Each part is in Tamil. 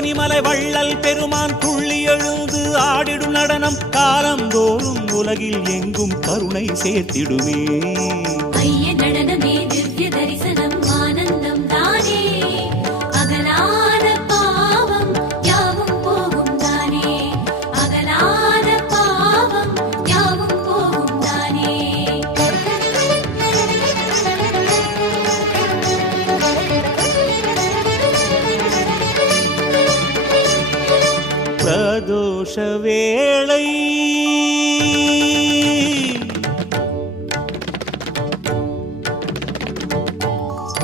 பனிமலை வள்ளல் பெருமான் துள்ளி எழுந்து ஆடிடும் நடனம் காலந்தோறும் உலகில் எங்கும் கருணை சேர்த்திடுமே. பிரதோஷ வேளை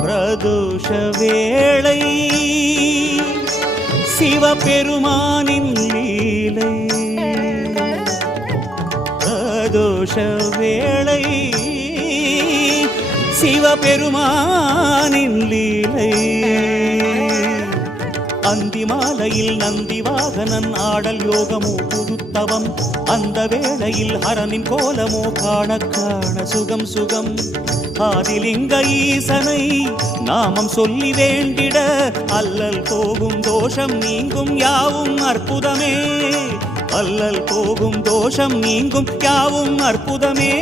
பிரதோஷ வேளை சிவபெருமானின் லீலை. பிரதோஷ வேளை சிவபெருமானின் லீலை. அந்தி மாலையில் நந்தி வாகனன் ஆடல் யோகமோ புதுத்தவம். அந்த வேளையில் ஹரனின் கோலமோ காண காண சுகம் சுகம். ஆதிலிங்க ஈசனை நாமம் சொல்லி வேண்டிட அல்லல் போகும் தோஷம் நீங்கும் யாவும் அற்புதமே. அல்லல் போகும் தோஷம் நீங்கும் யாவும் அற்புதமே.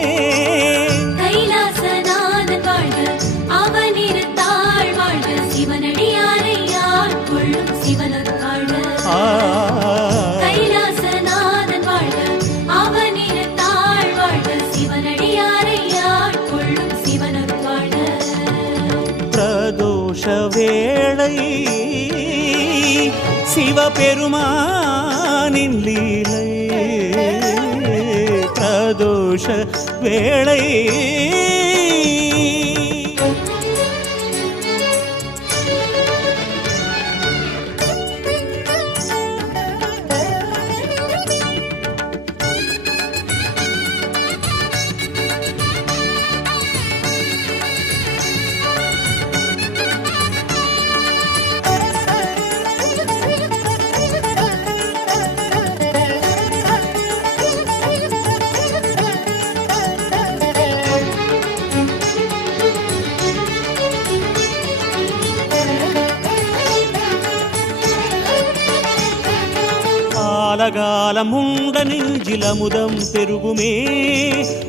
பிரதோஷ வேளை சிவபெருமானின் லீலை. பிரதோஷ வேளை காலகாலம் உண்ட நெஞ்சிலமுதம் பெருகுமே.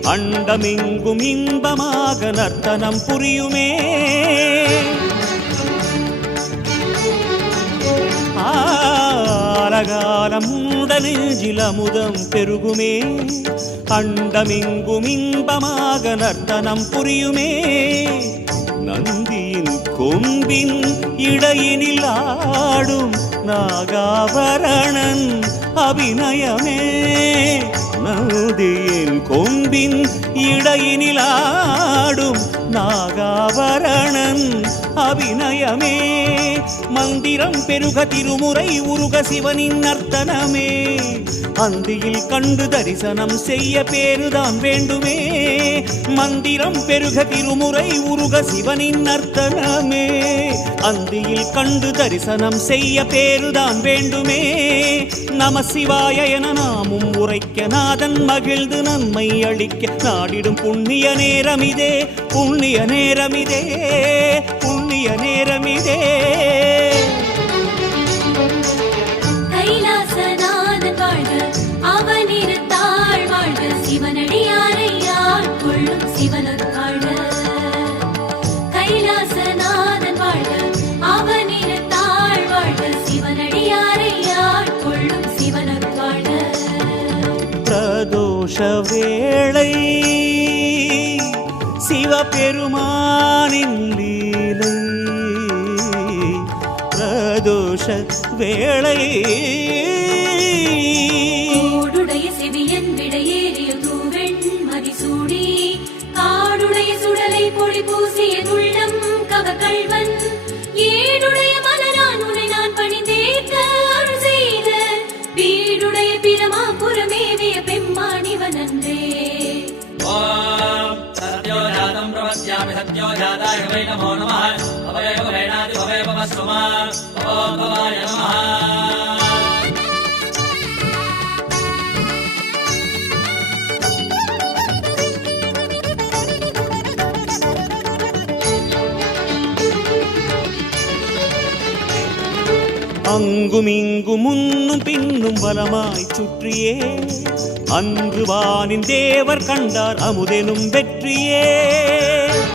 அண்டமெங்கும் இன்பமாக நர்த்தனம் புரியுமே. காலகாலம் உண்ட நெஞ்சிலமுதம் பெருகுமே. அண்டமெங்கும் இன்பமாக நர்த்தனம் புரியுமே. நந்தியின் கொம்பின் இடையினில் ஆடும் நாகாபரணன் அபிநயமே. நந்தியின் கொம்பின் இடையினிலாடும் நாகாபரணன் அபிநயமே. மந்திரம் பெருக திருமுறை உருக சிவனின் நர்த்தனமே அந்தியில் கண்டு தரிசனம் செய்ய பேருதான் வேண்டுமே. மந்திரம் பெருக திருமுறை உருக சிவனின் நர்த்தனமே அந்தியில் கண்டு தரிசனம் செய்ய பேருதான் வேண்டுமே. நம சிவாய என நாமும் உரைக்க நாதன் மகிழ்ந்து நன்மை அளிக்க நாடிடும் புண்ணிய நேரமிதே புண்ணிய நேரமிதே புண்ணிய நேரமிதே. சிவனடியாரை ஆட்கொள்ளும் சிவனொருக்காழ்க கைலாசநாதன் வாழ்க வாழ்க சிவனடியாரை ஆட்கொள்ளும் பிரதோஷ வேளை சிவபெருமானின் லீலை. பிரதோஷ வேளை सत्यो जाताय वै नमो नमः भवेव भवेनादि भवेव वस्वमा ॐ भवाय नमः அங்கும் இங்கும் முன்னும் பின்னும் வலமாய் சுற்றியே அன்று வானின் தேவர் கண்டார் அமுதெனும் வெற்றியே